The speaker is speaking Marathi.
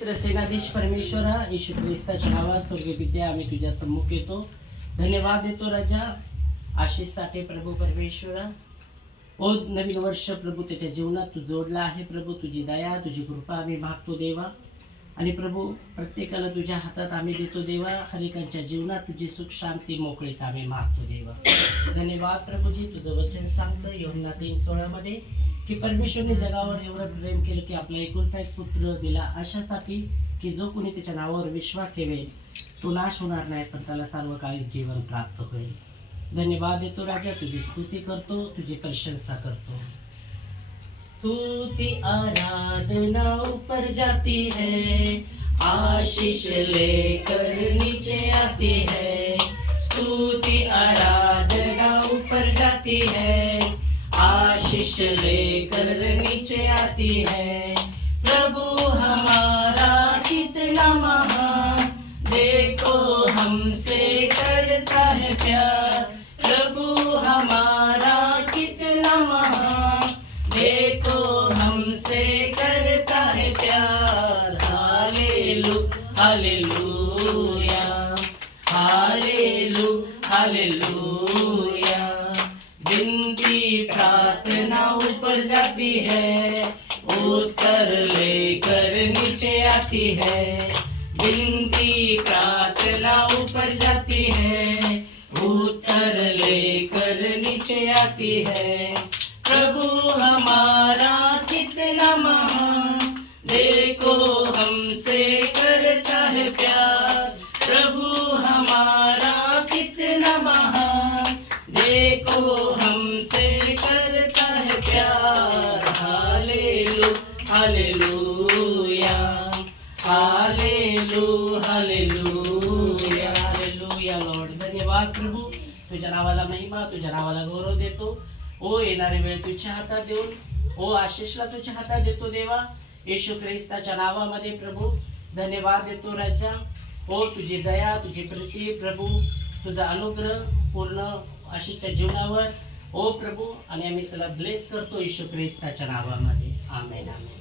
पवित्र सेनाधीश परमेश्वरा, येशू ख्रिस्ताच्या नावात स्वर्गीय पित्या, आम्ही तुझ्या सम्मुख येतो. धन्यवाद देतो राजा आशीषसाठी प्रभू परमेश्वरा. ओ नवीन वर्ष प्रभू त्याच्या जीवनात तू जोडला आहे प्रभू. तुझी दया तुझी कृपा आम्ही मागतो देवा. आणि प्रभू प्रत्येकाला तुझ्या हातात आम्ही देतो देवा. हरेकांच्या जीवनात तुझी सुख शांती मोकळीत आम्ही मागतो देवा. धन्यवाद प्रभूजी. तुझं वचन सांगतं यूहन्ना 3:16 मध्ये की परमेश्वरने जगावर एवढं प्रेम केलं की आपला एकुलता एक पुत्र दिला, अशासाठी की जो कोणी त्याच्या नावावर विश्वास ठेवेल तो नाश होणार नाही, पण त्याला सार्वकालिक जीवन प्राप्त होईल. धन्यवाद देतो राजा. तुझी स्तुती करतो, तुझी प्रशंसा करतो. स्तुति आराधना ऊपर जाती है, आशीष लेकर नीचे आती है. स्तुति आराधना ऊपर जाती है, आशीष लेकर नीचे आती है. प्रभु हमारा कितना महान, देखो हमसे करता है प्यार. प्रभु हमारा कितना महान, देखो हमसे करता है प्यार. Hallelujah, hallelujah. विनती प्रार्थना ऊपर जाती है, उत्तर लेकर नीचे आती है. विनती प्रार्थना ऊपर जाती है, उत्तर लेकर नीचे आती है. प्रभु हमारा कितना महान, देखो हमसे करता है प्यार. प्रभु हमारा कितना महान, देखो हमसे करता है प्यार. Hallelujah, hallelujah Lord. धन्यवाद प्रभू. तुझ्या नावाला महिमा, तुझ्या नावाला गौरव देतो. ओ येणारे वेळ तुझ्या हातात देऊन, ओ आशिषला तुझ्या हातात देतो देवा. येशू ख्रिस्ताच्या नावामध्ये प्रभू धन्यवाद देतो राजा. ओ तुझी दया तुझी प्रीती प्रभू, तुझा अनुग्रह पूर्ण आशिषच्या जीवनावर ओ प्रभू. आणि आम्ही तुला ब्लेस करतो येशू ख्रिस्ताच्या नावामध्ये. आमेन, आमेन.